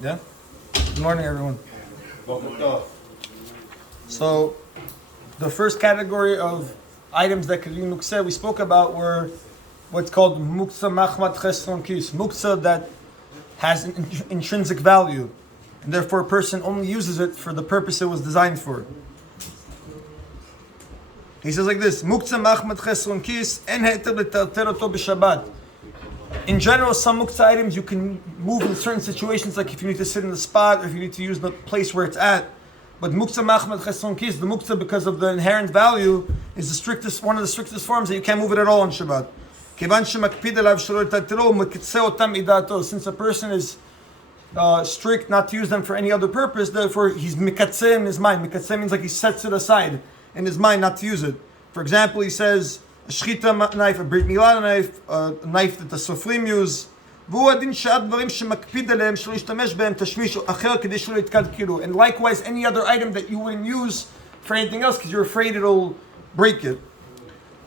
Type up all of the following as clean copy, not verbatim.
Yeah? Good morning, everyone. So, the first category of items that could be Muktze we spoke about were what's called Muktze Machmat Chesron Kis. Muktze that has an intrinsic value, and therefore a person only uses it for the purpose it was designed for. He says like this: Muktze Machmat Chesron Kis en heter letarter oto b'Shabbat. In general, some Muktze items you can move in certain situations, like if you need to sit in the spot or if you need to use the place where it's at. But Muktze Machmat Chesron Kis, the Muktze, because of the inherent value, is the strictest, one of the strictest forms that you can't move it at all on Shabbat. Since a person is strict not to use them for any other purpose, therefore he's mikatze in his mind. Mikatze means like he sets it aside in his mind not to use it. For example, he says a shchita knife, a brit milah knife, a knife that the sofrim use. And likewise, any other item that you wouldn't use for anything else because you're afraid it'll break it.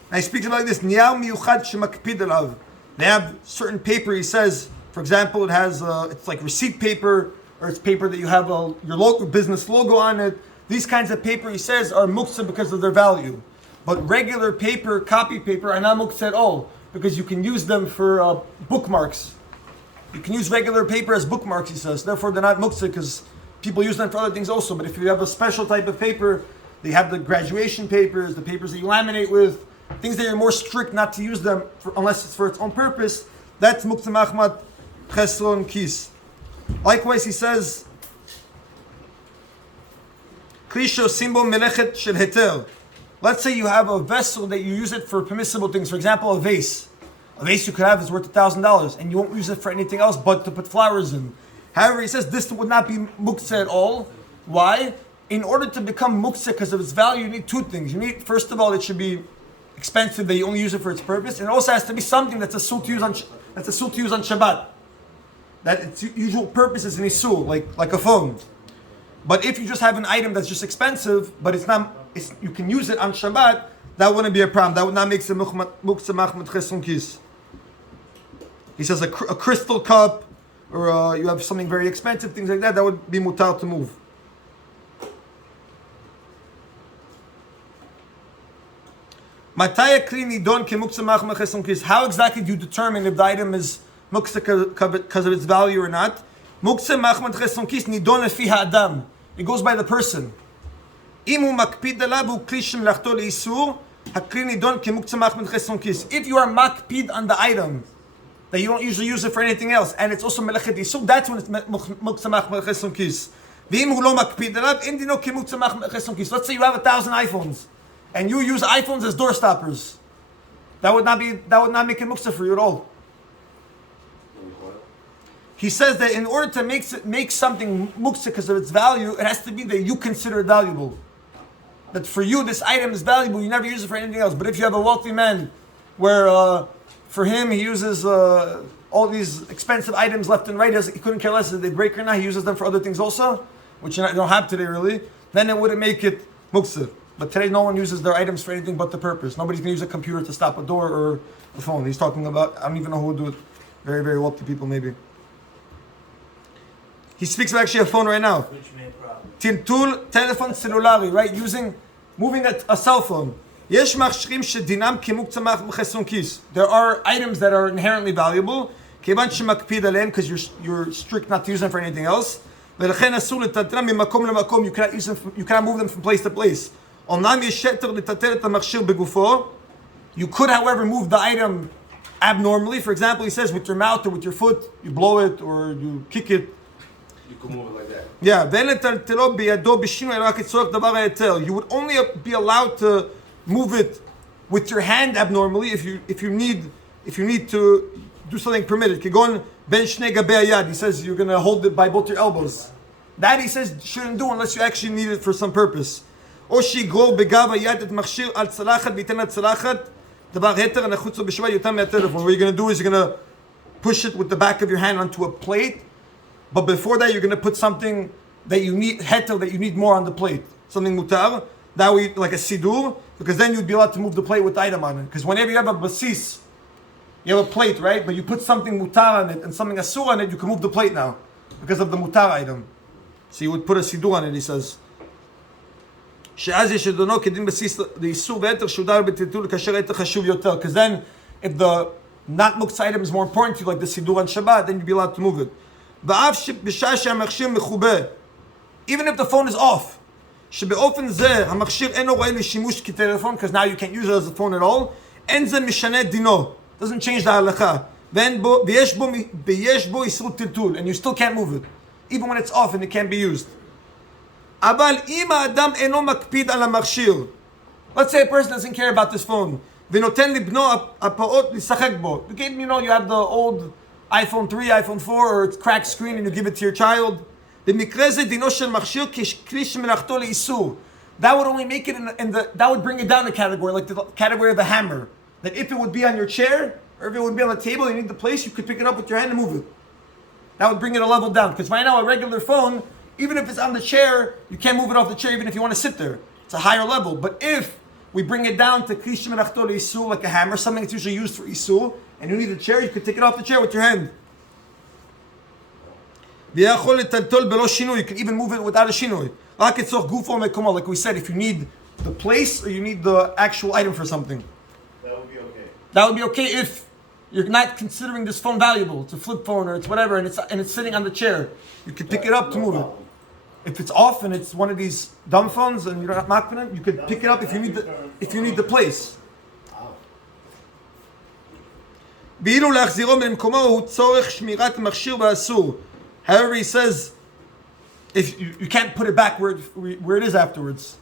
Now he speaks about this. They have certain paper, he says, for example, it has it's like receipt paper, or it's paper that you have your local business logo on it. These kinds of paper, he says, are muktze because of their value. But regular paper, copy paper, are not muktze at all, because you can use them for bookmarks. You can use regular paper as bookmarks, he says. Therefore, they're not muktze because people use them for other things also. But if you have a special type of paper, they have the graduation papers, the papers that you laminate with, things that you're more strict not to use them for, unless it's for its own purpose. That's Muktze Machmat Chesron Kis. Likewise, he says, Klisho Simbo Melechet Shel Heter. Let's say you have a vessel that you use it for permissible things. For example, a vase. A vase you could have is worth $1,000, and you won't use it for anything else but to put flowers in. However, he says this would not be Muktze at all. Why? In order to become Muktze because of its value, you need two things. You need, first of all, it should be expensive that you only use it for its purpose, and it also has to be something that's a sul to use on Shabbat. That its usual purpose is an isul, like a phone. But if you just have an item that's just expensive, but you can use it on Shabbat, that wouldn't be a problem. That would not make it Muktze Machmat Chesron Kis. He says a crystal cup, or you have something very expensive, things like that, that would be mutar to move. How exactly do you determine if the item is Muktze because of its value or not? Muktze Machmat Chesron Kis nidon lefi ha'adam. It goes by the person. If you are makpid on the item, that you don't usually use it for anything else, and it's also melechet isur, that's when it's Muktze Machmat Chesron Kis. Let's say you have 1,000 iPhones, and you use iPhones as door stoppers. That would not make it Muktze for you at all. He says that in order to make something Muktze because of its value, it has to be that you consider it valuable. That for you this item is valuable, you never use it for anything else. But if you have a wealthy man, where for him he uses all these expensive items left and right, he couldn't care less if they break or not, he uses them for other things also, which you don't have today really, then it wouldn't make it Muktze. But today no one uses their items for anything but the purpose. Nobody's going to use a computer to stop a door or a phone. He's talking about, I don't even know who would do it. Very, very wealthy people maybe. He speaks of actually a phone right now. Tiltul, telephone cellulari, right? Moving a cell phone. There are items that are inherently valuable because you're strict not to use them for anything else. You cannot move them from place to place. You could, however, move the item abnormally. For example, he says with your mouth or with your foot, you blow it or you kick it. You can move it like that. Yeah. You would only be allowed to move it with your hand abnormally if you need to do something permitted. He says you're going to hold it by both your elbows. That he says shouldn't do unless you actually need it for some purpose. Where you're going to do is you're going to push it with the back of your hand onto a plate. But before that, you're going to put something that you need, heter, that you need more on the plate. Something mutar. That way, like a sidur, because then you'd be allowed to move the plate with the item on it. Because whenever you have a basis, you have a plate, right? But you put something mutar on it and something asur on it, you can move the plate now. because of the mutar item. So you would put a sidur on it, he says. Because then, if the not muktzah item is more important to you, like the sidur on Shabbat, then you'd be allowed to move it. Even if the phone is off, because now you can't use it as a phone at all, doesn't change the halacha. And you still can't move it, even when it's off and it can't be used. Let's say a person doesn't care about this phone. You have the old iPhone 3, iPhone 4, or it's cracked screen and you give it to your child. That would only make it that would bring it down the category, like the category of a hammer. That if it would be on your chair, or if it would be on the table, you need the place, you could pick it up with your hand and move it. That would bring it a level down. Because right now, a regular phone, even if it's on the chair, you can't move it off the chair even if you want to sit there. It's a higher level. But if we bring it down to kli shemenachto le'isur, like a hammer, something that's usually used for isur, and you need a chair, you could take it off the chair with your hand. You can even move it without a shinui. Like we said, if you need the place or you need the actual item for something. That would be okay. That would be okay if you're not considering this phone valuable. It's a flip phone or it's whatever, and it's sitting on the chair. You could pick it up to move it. If it's off and it's one of these dumb phones and you're not makpinim, you could pick it up if you need the place. However, he says, if you can't put it back where it is afterwards.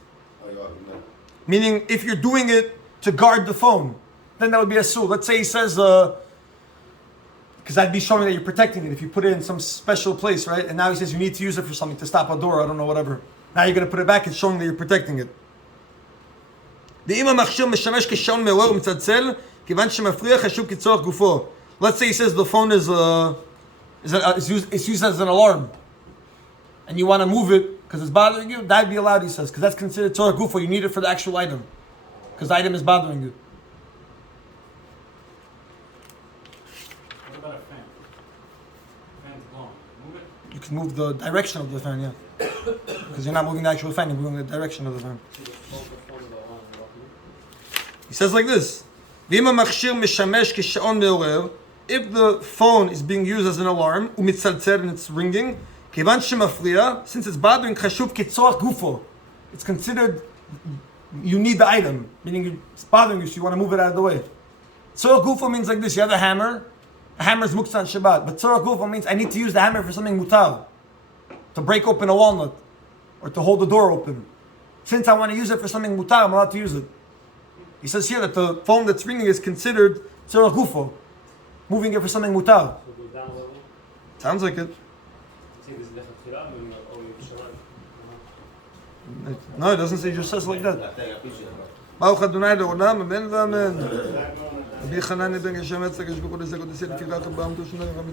Meaning, if you're doing it to guard the phone, then that would be a asur. Let's say he says, because that'd be showing that you're protecting it if you put it in some special place, right? And now he says you need to use it for something, to stop a door, I don't know, whatever. Now you're going to put it back, it's showing that you're protecting it. Let's say he says the phone is used as an alarm, and you want to move it because it's bothering you, that'd be allowed, he says, because that's considered tzorach gufo. You need it for the actual item, because the item is bothering you. What about a fan? Fan's blown. Move it. You can move the direction of the fan, yeah. Because you're not moving the actual fan, you're moving the direction of the fan. He says like this: if the phone is being used as an alarm, and it's ringing, since it's bothering, it's considered you need the item, meaning it's bothering you, so you want to move it out of the way. Tzorach gufo means like this: you have a hammer. A hammer is muktze on Shabbat, but tzorach gufo means I need to use the hammer for something mutar, to break open a walnut, or to hold the door open. Since I want to use it for something mutar, I'm allowed to use it. He says here that the phone that's ringing is considered tzorach gufo, moving it for something mutar. So it goes down a level. Sounds like it. No, it doesn't say, it just says like that. Baruch Adonai le'olam, amen v'amen. Rabbi Chananya ben Geshem Etzek, Yeshbuch Odesek Odesek, Lefilach, Abraham Toshunah, Rabbi